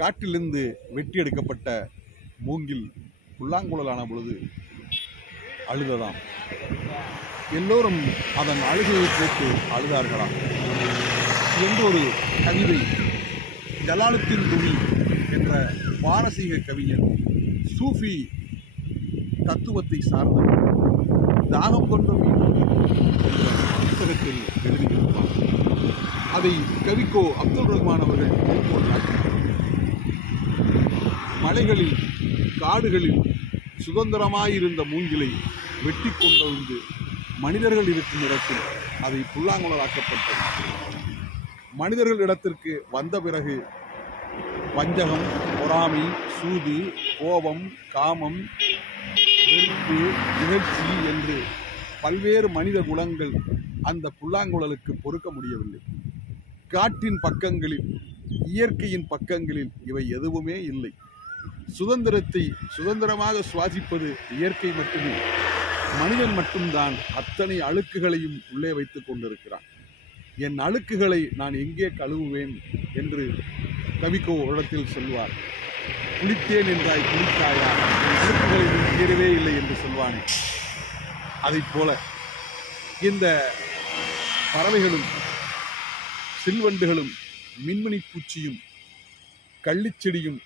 காட்டிலிருந்து வெட்டி எடுக்கப்பட்ட மூங்கில் புல்லாங்குழலான பொழுது அழுததாம். எல்லோரும் அதன் அழுகையை கேட்டு அழுதார்களாம் என்று ஒரு கவிதை ஜலாலுத்தீன் ரூமி என்ற பாரசீக கவிஞர் சூஃபி தத்துவத்தை சார்ந்த தாகம் கொண்ட மீன் என்ற புத்தகத்தில் எழுதியிருப்பார். அதை கவிக்கோ அப்துல் ரஹ்மான் அவர்கள் மலைகளில் காடுகளில் சுதந்திரமாயிருந்த மூங்கிலை வெட்டி கொண்டு வந்து மனிதர்கள் இருக்கும் இடத்தில் அதை புல்லாங்குழலாக்கப்பட்டது. மனிதர்கள் இடத்திற்கு வந்த பிறகு வஞ்சகம், பொறாமை, சூது, கோபம், காமம், வெறுப்பு, நிகழ்ச்சி என்று பல்வேறு மனித குணங்கள் அந்த புல்லாங்குழலுக்கு பொறுக்க முடியவில்லை. காட்டின் பக்கங்களில், இயற்கையின் பக்கங்களில் இவை எதுவுமே இல்லை. சுதந்திரத்தை சுதந்திரமாக சுவாசிப்பது இயற்கை மட்டுமே. மனிதன் மட்டும்தான் அத்தனை அழுக்குகளையும் உள்ளே வைத்துக் கொண்டிருக்கிறான். என் அழுக்குகளை நான் எங்கே கழுவுவேன் என்று கவிக்கோ இடத்தில் சொல்வார். குளித்தேன் என்றாய் குளித்தாயா, அழுக்குகளை நீ தீரவே இல்லை என்று சொல்வானே. அதைப் போல இந்த பறவைகளும் சில்வண்டுகளும் மின்மினி பூச்சியும் கள்ளிச்செடியும்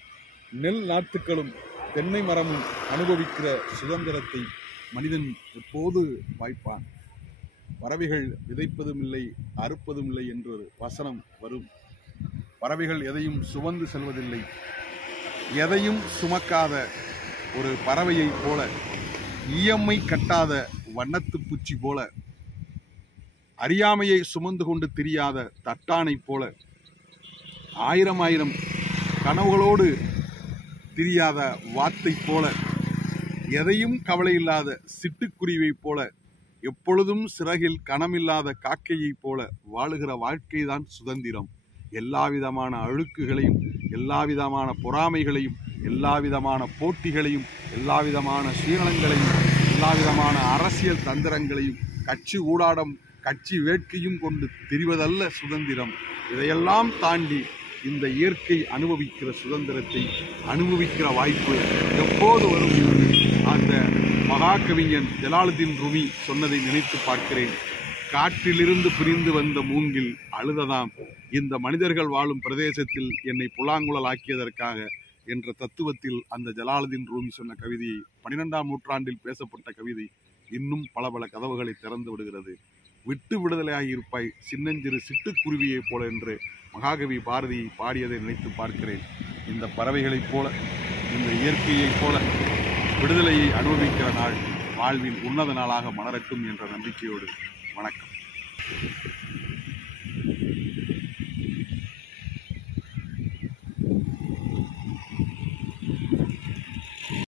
நெல் நாற்றுக்களும் தென்னை மரமும் அனுபவிக்கிற சுதந்திரத்தை மனிதன் எப்போது வாய்ப்பான்? பறவைகள் விதைப்பதும் இல்லை, அறுப்பதும் இல்லை என்று ஒரு வசனம் வரும். பறவைகள் எதையும் சுமந்து செல்வதில்லை. எதையும் சுமக்காத ஒரு பறவையைப் போல, ஈயம்மை கட்டாத வண்ணத்து பூச்சி போல, அறியாமையை சுமந்து கொண்டு திரியாத தட்டானை போல, ஆயிரம் ஆயிரம் கனவுகளோடு திரியாத வாத்தை போல, எதையும் கவலை இல்லாத சிட்டுக்குருவியை போல, எப்பொழுதும் சிறகில் கனமில்லாத காக்கையை போல வாழுகிற வாழ்க்கைதான் சுதந்திரம். எல்லா விதமான அழுக்குகளையும், எல்லா விதமான பொறாமைகளையும், எல்லா விதமான போட்டிகளையும், எல்லா விதமான சுயநலங்களையும், எல்லா விதமான அரசியல் தந்திரங்களையும், கட்சி ஊடாடம் கட்சி வேட்கையும் கொண்டு திரிவதல்ல சுதந்திரம். இதையெல்லாம் தாண்டி இந்த இயற்கை அனுபவிக்கிற சுதந்திரத்தை அனுபவிக்கிற வாய்ப்பு எப்போது வரும் என்று அந்த மகாகவிஞன் ஜலாலுத்தீன் ரூமி சொன்னதை நினைத்து பார்க்கிறேன். காற்றிலிருந்து பிரிந்து வந்த மூங்கில் அழுததாம், இந்த மனிதர்கள் வாழும் பிரதேசத்தில் என்னை புல்லாங்குழல் ஆக்கியதற்காக என்ற தத்துவத்தில் அந்த ஜலாலுத்தீன் ரூமி சொன்ன கவிதையை 12ஆம் நூற்றாண்டில் பேசப்பட்ட கவிதை இன்னும் பல பல கதவுகளை திறந்து விடுகிறது. விட்டு விடுதலையாகி இருப்பாய் சின்னஞ்சிறு சிட்டுக்குருவியைப் போல என்று மகாகவி பாரதி பாடியதை நினைத்து பார்க்கிறேன். இந்த பறவைகளைப் போல, இந்த இயற்கையைப் போல விடுதலையை அனுபவிக்கிற நாள் வாழ்வின் உன்னத நாளாக மலரட்டும் என்ற நம்பிக்கையோடு வணக்கம்.